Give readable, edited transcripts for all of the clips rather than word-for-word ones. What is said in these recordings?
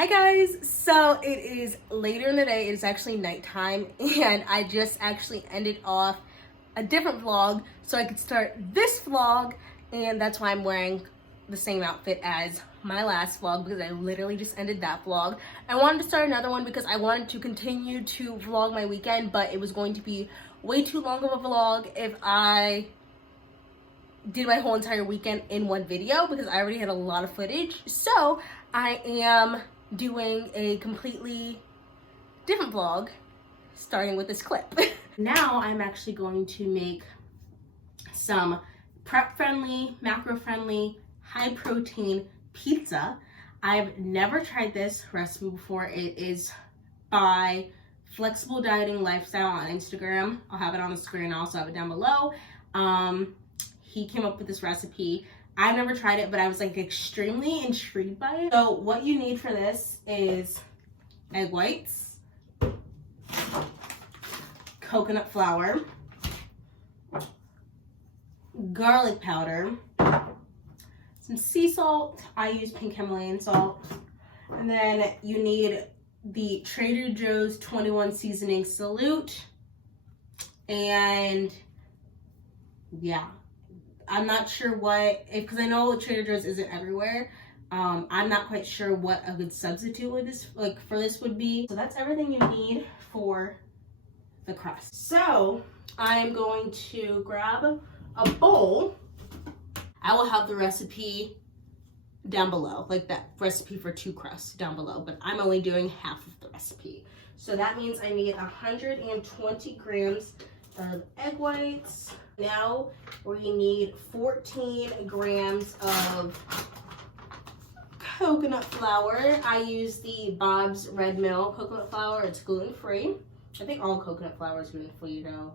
Hi guys, so it is later in the day. It is actually nighttime and I just actually ended off a different vlog so I could start this vlog, and that's why I'm wearing the same outfit as my last vlog because I literally just ended that vlog. I wanted to start another one because I wanted to continue to vlog my weekend, but it was going to be way too long of a vlog if I did my whole entire weekend in one video because I already had a lot of footage. So I am doing a completely different vlog starting with this clip. Now I'm actually going to make some prep friendly, macro friendly, high protein pizza. I've never tried this recipe before. It is by Flexible Dieting Lifestyle on Instagram. I'll have it on the screen. I'll also have it down below. He came up with this recipe. I've never tried it, but I was like extremely intrigued by it. So what you need for this is egg whites, coconut flour, garlic powder, some sea salt. I use pink Himalayan salt. And then you need the Trader Joe's 21 seasoning salute. And yeah, I'm not sure what, because I know Trader Joe's isn't everywhere. I'm not quite sure what a good substitute with this, for this would be. So that's everything you need for the crust. So I'm going to grab a bowl. I will have the recipe down below, like that recipe for 2 crusts down below, but I'm only doing half of the recipe. So that means I need 120 grams of egg whites. Now we need 14 grams of coconut flour. I use the Bob's Red Mill coconut flour. It's gluten-free. I think all coconut flour is gluten-free though.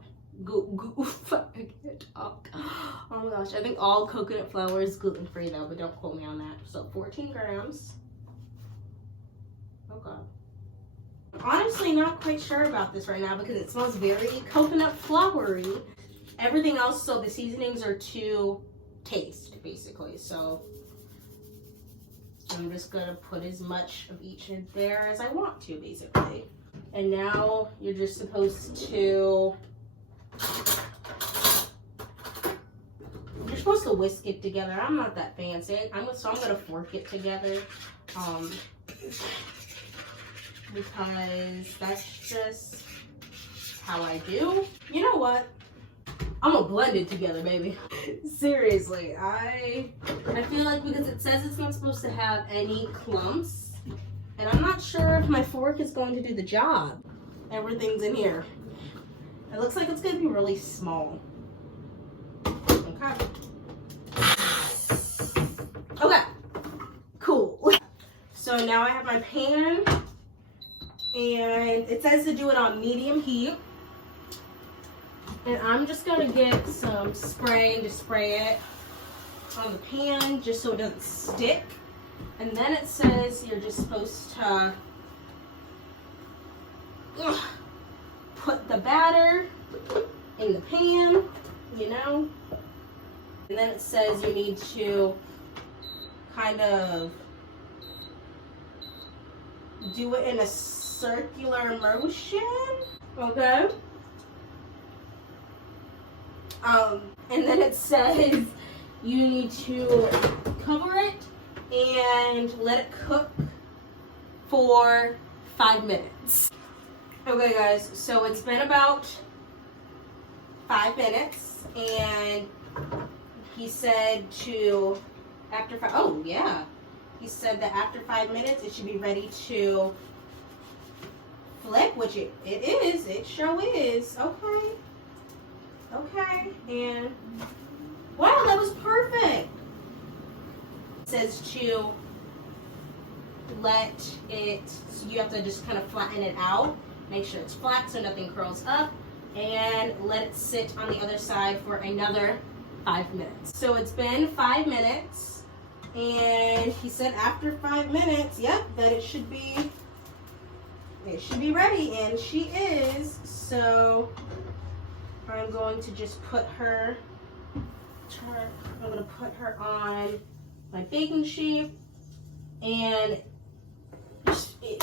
I can't talk. Oh my gosh, I think all coconut flour is gluten-free though, but don't quote me on that. So 14 grams. Oh god. Honestly, not quite sure about this right now because it smells very coconut floury. Everything else, so the seasonings are to taste basically. So I'm just gonna put as much of each in there as I want to basically. And now you're just supposed to, whisk it together. I'm not that fancy. So I'm gonna fork it together. Because that's just how I do. You know what? I'm gonna blend it together, baby. Seriously, I feel like because it says it's not supposed to have any clumps, and I'm not sure if my fork is going to do the job. Everything's in here. It looks like it's gonna be really small. Okay. Okay. Cool. So now I have my pan. And it says to do it on medium heat. And I'm just gonna get some spray and just spray it on the pan just so it doesn't stick. And then it says you're just supposed to put the batter in the pan, you know. And then it says you need to kind of do it in a circular motion, okay? And then it says you need to cover it and let it cook for 5 minutes. Okay guys, so it's been about 5 minutes and he said to, he said that after 5 minutes it should be ready to flip, which it is. It sure is. Okay. Okay. And wow, that was perfect. It says to let it, so you have to just kind of flatten it out. Make sure it's flat so nothing curls up. And let it sit on the other side for another 5 minutes. So it's been 5 minutes. And he said after 5 minutes, yep, that it should be ready, and she is. So I'm going to just put her on my baking sheet, and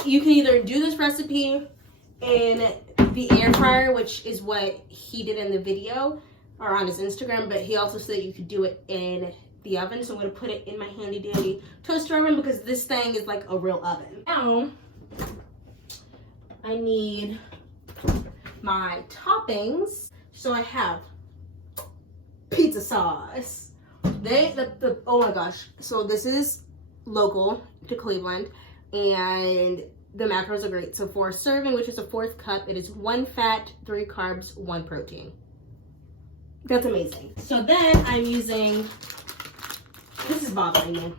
you can either do this recipe in the air fryer, which is what he did in the video or on his Instagram, but he also said you could do it in the oven. So I'm gonna put it in my handy dandy toaster oven because this thing is like a real oven. Now I need my toppings. So I have pizza sauce. Oh my gosh. So this is local to Cleveland and the macros are great. So for a serving, which is a 4th cup, it is 1 fat, 3 carbs, 1 protein. That's amazing. So then I'm using, this is bothering me.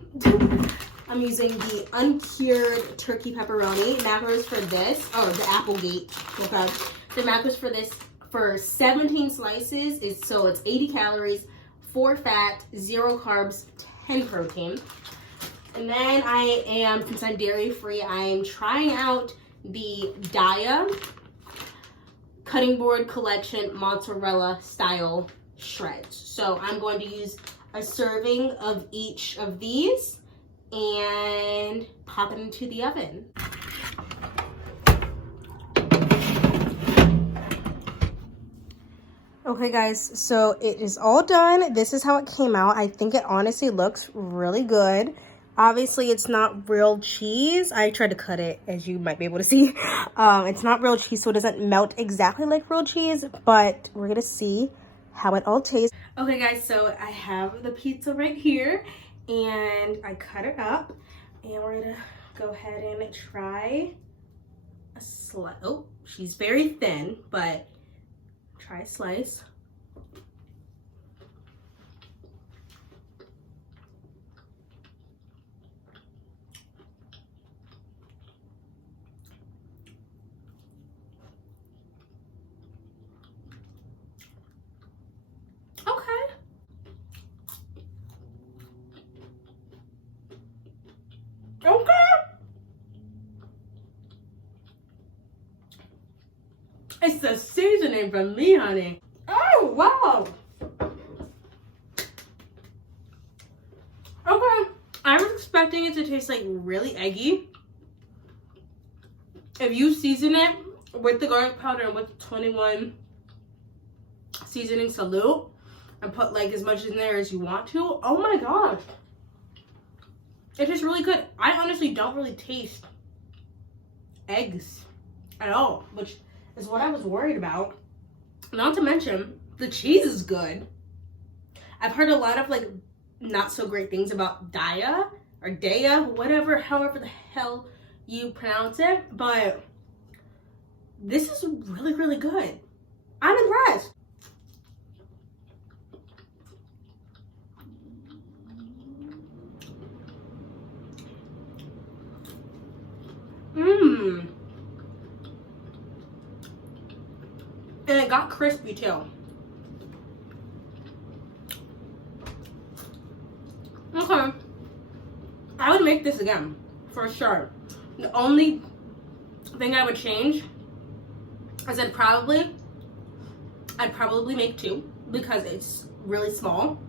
I'm using the uncured turkey pepperoni. Macros for this, the Applegate. Okay. The macros for this, for 17 slices, so it's 80 calories, 4 fat, 0 carbs, 10 protein. And then I am, since I'm dairy free, I am trying out the Daya cutting board collection mozzarella style shreds. So I'm going to use a serving of each of these and pop it into the oven. Okay guys, so it is all done. This is how it came out. I think it honestly looks really good. Obviously, it's not real cheese. I tried to cut it, as you might be able to see. It's not real cheese, so it doesn't melt exactly like real cheese, but we're gonna see how it all tastes. Okay guys, so I have the pizza right here, and I cut it up, and we're gonna go ahead and try a slice. Oh, she's very thin, but try a slice. It's the seasoning from me, honey. Oh, wow. Okay. I was expecting it to taste like really eggy. If you season it with the garlic powder and with 21 seasoning salute and put like as much in there as you want to, oh my gosh. It tastes really good. I honestly don't really taste eggs at all, which is what I was worried about. Not to mention, the cheese is good. I've heard a lot of like not so great things about Daya or Daya, whatever, however the hell you pronounce it, but this is really, really good. I'm impressed. And it got crispy too. Okay. I would make this again, for sure. The only thing I would change is I'd probably make 2 because it's really small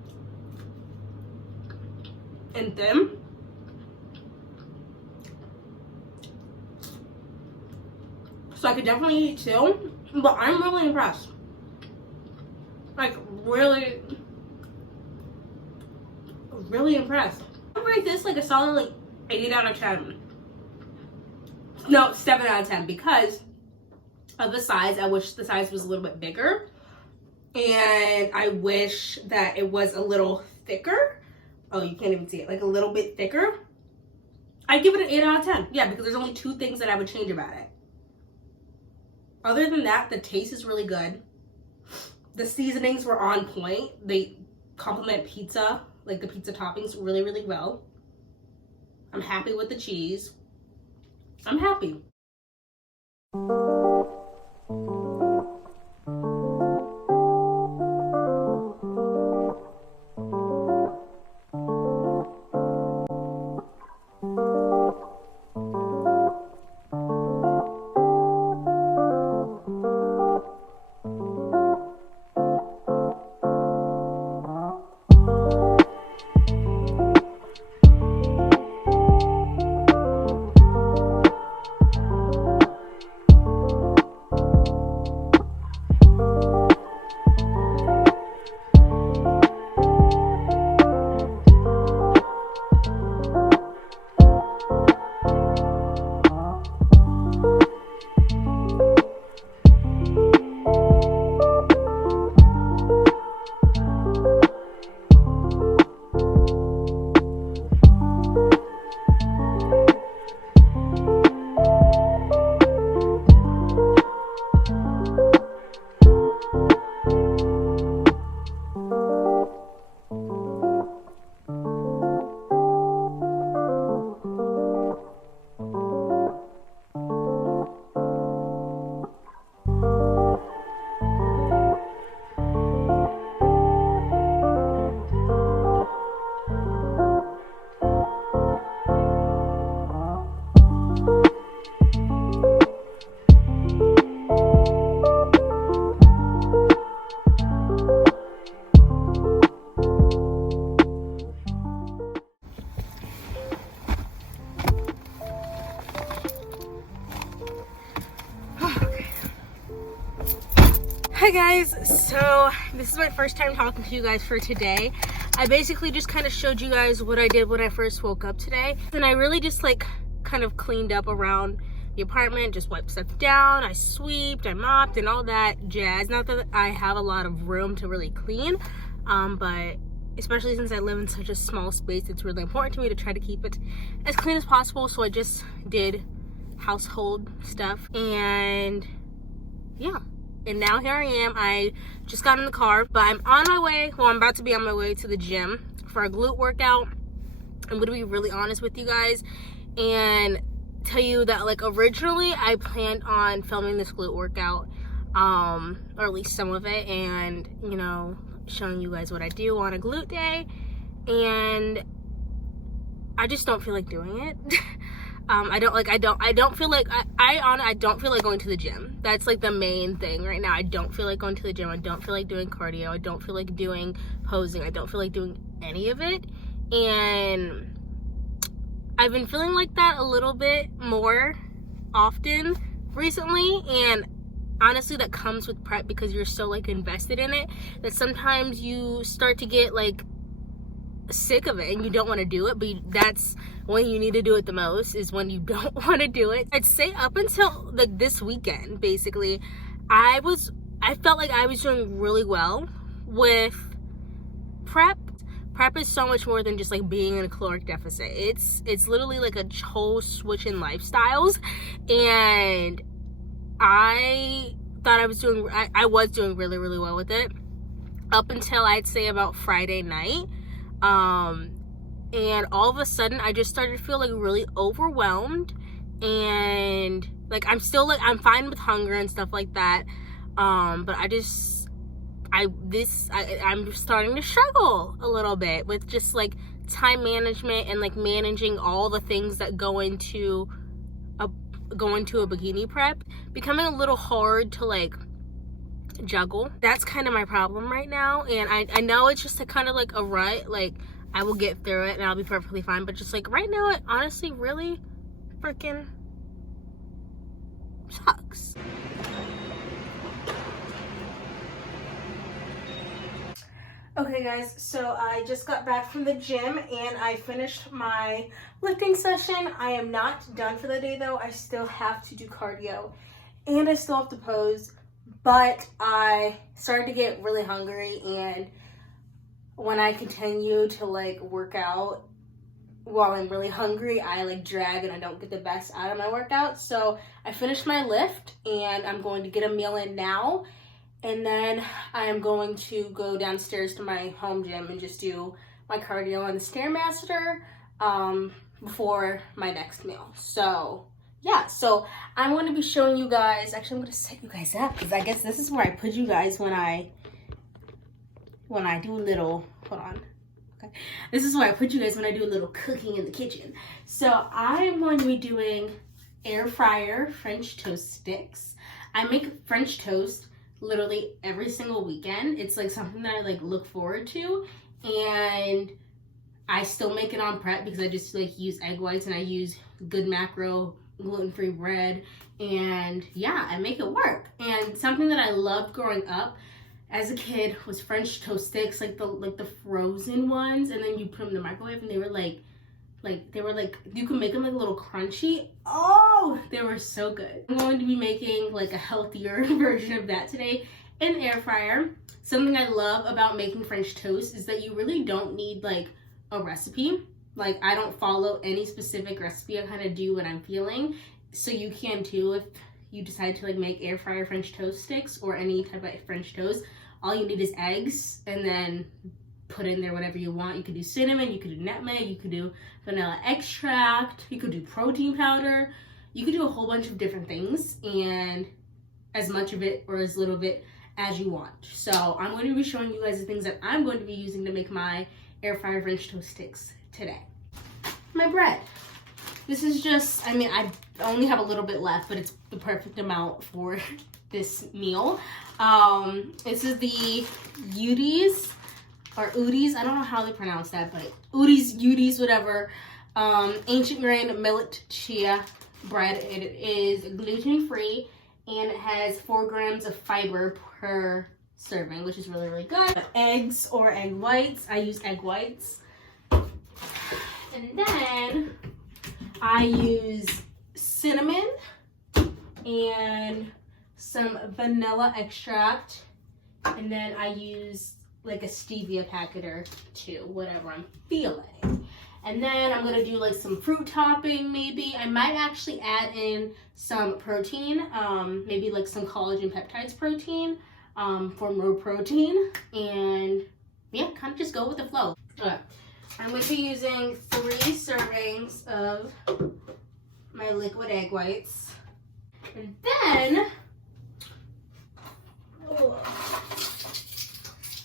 and thin. So I could definitely eat 2. But I'm really impressed. Like, really, really impressed. I would rate this like a solid like 8 out of 10. No, 7 out of 10 because of the size. I wish the size was a little bit bigger. And I wish that it was a little thicker. Oh, you can't even see it. Like a little bit thicker. I'd give it an 8 out of 10. Yeah, because there's only 2 things that I would change about it. Other than that, the taste is really good. The seasonings were on point. They complement pizza, like the pizza toppings, really, really well. I'm happy with the cheese. I'm happy. Hi guys, so this is my first time talking to you guys for today. I basically just kind of showed you guys what I did when I first woke up today. And I really just like kind of cleaned up around the apartment, just wiped stuff down, I sweeped, I mopped and all that jazz. Not that I have a lot of room to really clean, but especially since I live in such a small space, it's really important to me to try to keep it as clean as possible. So I just did household stuff and yeah. And now here I am. I just got in the car, but I'm on my way. Well, I'm about to be on my way to the gym for a glute workout. I'm gonna be really honest with you guys and tell you that like originally I planned on filming this glute workout, or at least some of it, and you know, showing you guys what I do on a glute day, and I just don't feel like doing it. I don't feel like I don't feel like going to the gym. That's like the main thing right now. I don't feel like going to the gym. I don't feel like doing cardio. I don't feel like doing posing. I don't feel like doing any of it. And I've been feeling like that a little bit more often recently. And honestly, that comes with prep because you're so like invested in it that sometimes you start to get like sick of it and you don't want to do it, but that's when you need to do it the most, is when you don't want to do it. I'd say up until like this weekend, basically, I felt like I was doing really well with prep. Prep is so much more than just like being in a caloric deficit. It's literally like a whole switch in lifestyles, and I thought I was doing really, really well with it up until I'd say about Friday night. And all of a sudden I just started to feel like really overwhelmed, and like I'm still like I'm fine with hunger and stuff like that, but I'm starting to struggle a little bit with just like time management and like managing all the things that go into a bikini prep, becoming a little hard to like juggle. That's kind of my problem right now, and I know it's just a kind of like a rut, like I will get through it and I'll be perfectly fine, but just like right now it honestly really freaking sucks. Okay guys, so I just got back from the gym and I finished my lifting session. I am not done for the day though. I still have to do cardio and I still have to pose, but I started to get really hungry, and when I continue to like work out while I'm really hungry, I like drag and I don't get the best out of my workout. So I finished my lift and I'm going to get a meal in now, and then I am going to go downstairs to my home gym and just do my cardio on the Stairmaster before my next meal. So yeah, so I'm going to be showing you guys, actually I'm going to set you guys up because I guess this is where I put you guys when I do a little, hold on, okay. This is where I put you guys when I do a little cooking in the kitchen. So I'm going to be doing air fryer French toast sticks. I make French toast literally every single weekend. It's like something that I like look forward to, and I still make it on prep because I just like use egg whites and I use good macro gluten-free bread, and yeah, I make it work. And something that I loved growing up as a kid was French toast sticks, like the frozen ones, and then you put them in the microwave and they were like you can make them like a little crunchy. Oh, they were so good. I'm going to be making like a healthier version of that today in air fryer. Something I love about making French toast is that you really don't need like a recipe. Like I don't follow any specific recipe. I kind of do what I'm feeling. So you can too if you decide to like make air fryer French toast sticks or any type of French toast. All you need is eggs, and then put in there whatever you want. You could do cinnamon, you could do nutmeg, you could do vanilla extract, you could do protein powder. You could do a whole bunch of different things, and as much of it or as little of it as you want. So I'm going to be showing you guys the things that I'm going to be using to make my air fryer French toast sticks today. My bread. This is just, I mean, I only have a little bit left, but it's the perfect amount for this meal. This is the Udis, or Udis, I don't know how they pronounce that, but Udis, whatever. Ancient grain millet chia bread. It is gluten-free and it has 4 grams of fiber per serving, which is really, really good. Eggs or egg whites. I use egg whites. And then I use cinnamon and some vanilla extract. And then I use like a stevia packet or 2, whatever I'm feeling. And then I'm gonna do like some fruit topping maybe. I might actually add in some protein, maybe like some collagen peptides protein for more protein. And yeah, kind of just go with the flow. Okay. I'm going to be using 3 servings of my liquid egg whites. And then,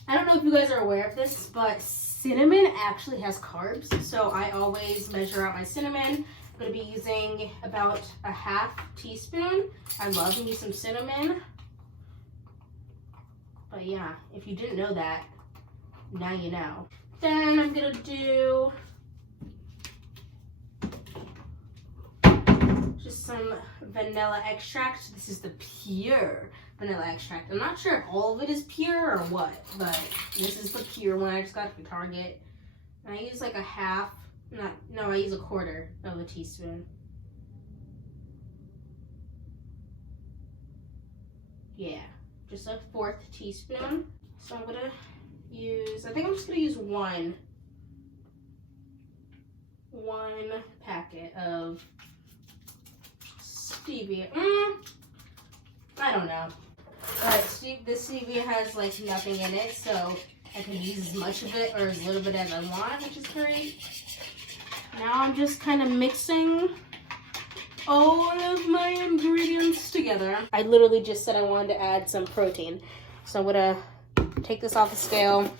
I don't know if you guys are aware of this, but cinnamon actually has carbs. So I always measure out my cinnamon. I'm going to be using about a half teaspoon. I love me some cinnamon. But yeah, if you didn't know that, now you know. Then I'm gonna do just some vanilla extract. This is the pure vanilla extract. I'm not sure if all of it is pure or what, but this is the pure one. I just got from Target. And I use like a half, I use a quarter of a teaspoon. Yeah, just a 1/4 teaspoon. So I'm gonna I think I'm just gonna use one packet of stevia. I don't know. But this stevia has like nothing in it, so I can use as much of it or as little bit as I want, which is great. Now I'm just kind of mixing all of my ingredients together. I literally just said I wanted to add some protein. So I'm gonna take this off the scale.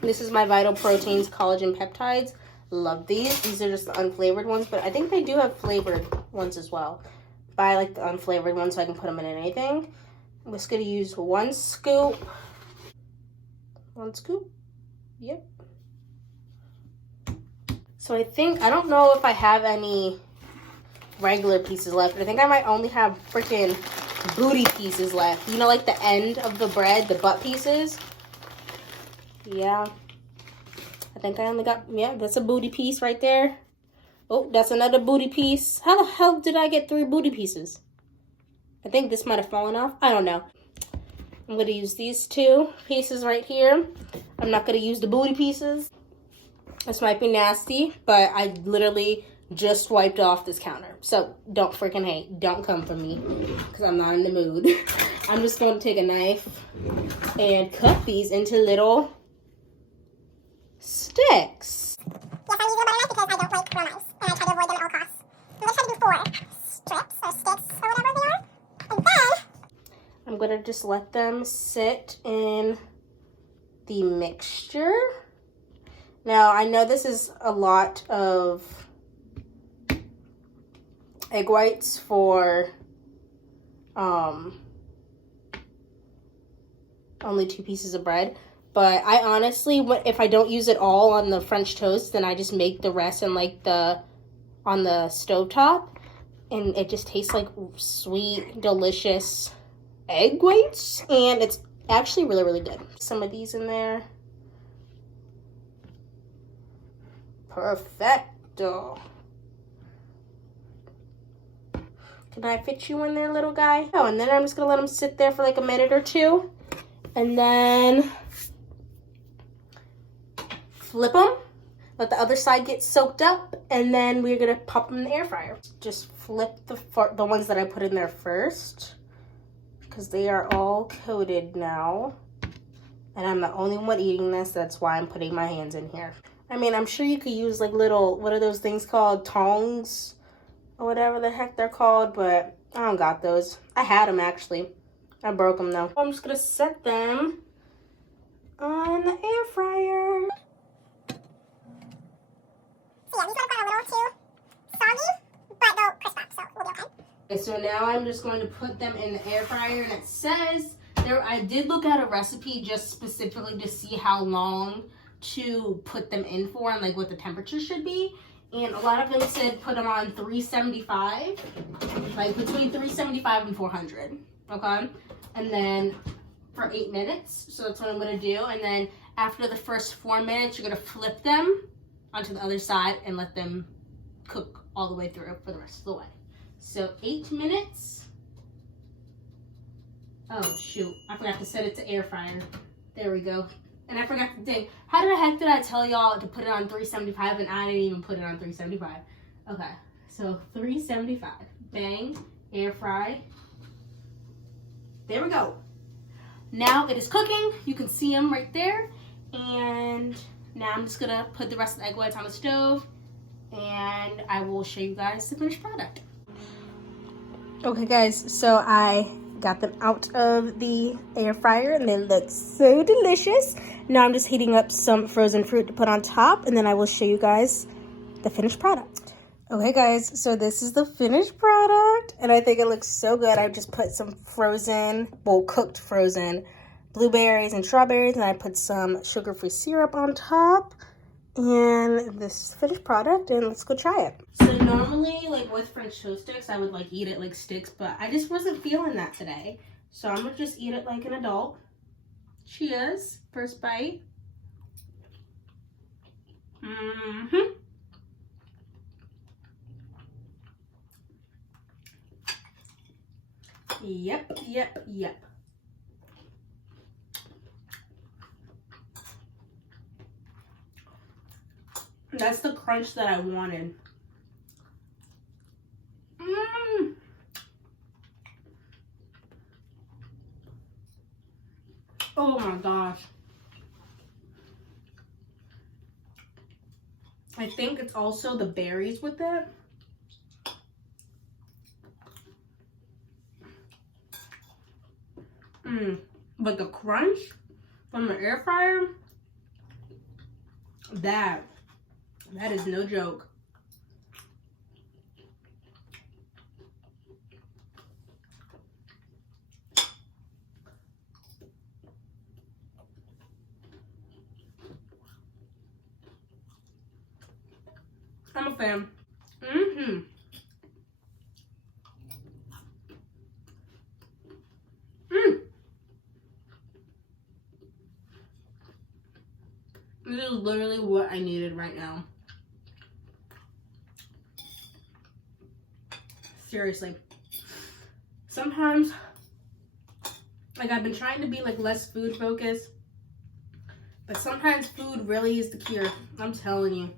This is my Vital Proteins collagen peptides. Love these. These are just the unflavored ones, but I think they do have flavored ones as well. But I like the unflavored ones so I can put them in anything. I'm just gonna use 1 scoop. 1 scoop. Yep. So I don't know if I have any regular pieces left. I think I might only have freaking booty pieces left. You know, like the end of the bread, the butt pieces. Yeah. I think I only got, yeah, that's a booty piece right there. Oh, that's another booty piece. How the hell did I get 3 booty pieces? I think this might have fallen off. I don't know. I'm going to use these 2 pieces right here. I'm not going to use the booty pieces. This might be nasty, but I literally just wiped off this counter. So don't freaking hate. Don't come for me because I'm not in the mood. I'm just going to take a knife and cut these into little sticks. Yes, I'm using a butter knife because I don't like real knives, and I try to avoid them at all costs. I'm going to try to do 4 strips or sticks or whatever they are. And then I'm going to just let them sit in the mixture. Now, I know this is a lot of egg whites for only 2 pieces of bread. But I honestly, if I don't use it all on the French toast, then I just make the rest in like on the stovetop. And it just tastes like sweet, delicious egg whites. And it's actually really, really good. Some of these in there. Perfecto. Can I fit you in there, little guy? Oh, and then I'm just gonna let them sit there for like a minute or 2. And then flip them. Let the other side get soaked up. And then we're gonna pop them in the air fryer. Just flip the ones that I put in there first, because they are all coated now. And I'm the only one eating this. That's why I'm putting my hands in here. I mean, I'm sure you could use like little, what are those things called? Tongs or whatever the heck they're called, but I don't got those. I had them actually. I broke them though. I'm just gonna set them on the air fryer. So yeah, these ones are a little too soggy, but they'll crisp up, so we'll be okay. Okay, so now I'm just going to put them in the air fryer, and it says there, I did look at a recipe just specifically to see how long to put them in for and like what the temperature should be. And a lot of them said put them on 375, like between 375 and 400, okay? And then for 8 minutes, so that's what I'm gonna do. And then after the first 4 minutes, you're gonna flip them onto the other side and let them cook all the way through for the rest of the way. So 8 minutes. Oh shoot, I forgot to set it to air fryer. There we go. And I forgot to think, how the heck did I tell y'all to put it on 375 and I didn't even put it on 375? Okay, so 375, bang, air fry. There we go. Now it is cooking. You can see them right there. And now I'm just gonna put the rest of the egg whites on the stove and I will show you guys the finished product. Okay guys, so I got them out of the air fryer and they look so delicious. Now I'm just heating up some frozen fruit to put on top and then I will show you guys the finished product. Okay guys, so this is the finished product and I think it looks so good. I just put some cooked frozen blueberries and strawberries and I put some sugar-free syrup on top. And this is the finished product and let's go try it. So normally, like with French toast sticks, I would like eat it like sticks, but I just wasn't feeling that today. So I'm gonna just eat it like an adult. Cheers, first bite. Yep. That's the crunch that I wanted. Oh my gosh. I think it's also the berries with it. But the crunch from the air fryer, that is no joke. I'm a fan. This is literally what I needed right now. Seriously. Sometimes, like I've been trying to be like less food focused, but sometimes food really is the cure. I'm telling you.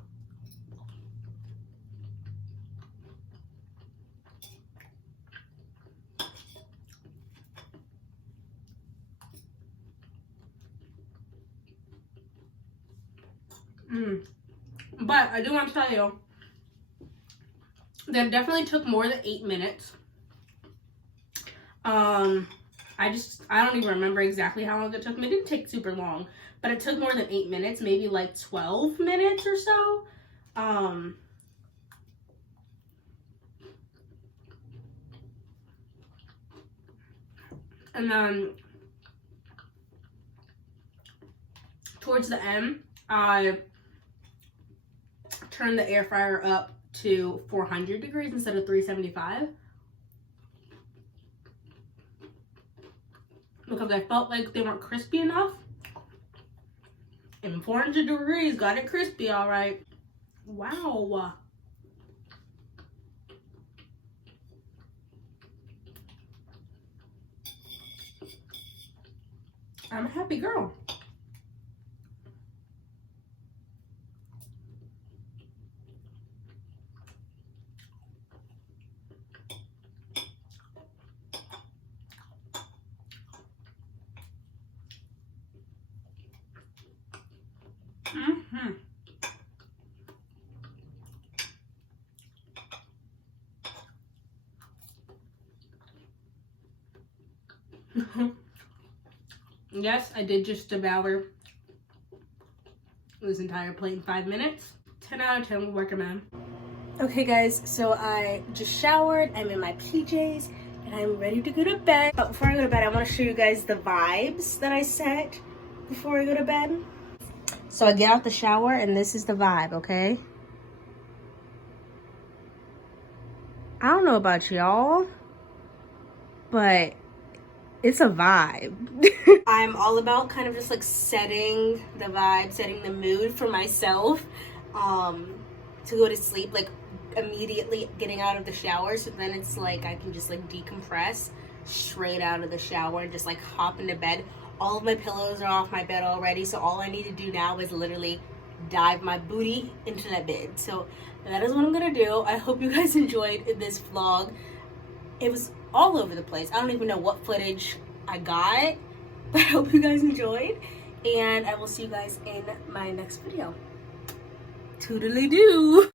But I do want to tell you, that definitely took more than 8 minutes. I don't even remember exactly how long it took me. It didn't take super long, but it took more than 8 minutes, maybe like 12 minutes or so. And then towards the end, I turned the air fryer up to 400 degrees instead of 375 because I felt like they weren't crispy enough, and 400 degrees got it crispy all right. Wow. I'm a happy girl. Yes, I did just devour this entire plate in 5 minutes. 10 out of 10 would recommend. Okay guys, so I just showered, I'm in my PJs, and I'm ready to go to bed. But before I go to bed, I want to show you guys the vibes that I set before I go to bed. So I get out the shower and this is the vibe, okay? I don't know about y'all, but it's a vibe. I'm all about kind of just like setting the vibe, setting the mood for myself to go to sleep, like immediately getting out of the shower. So then it's like I can just like decompress straight out of the shower and just like hop into bed. All of my pillows are off my bed already, so all I need to do now is literally dive my booty into that bed. So that is what I'm gonna do. I hope you guys enjoyed this vlog. It was all over the place. I don't even know what footage I got, but I hope you guys enjoyed, and I will see you guys in my next video. Toodly-doo.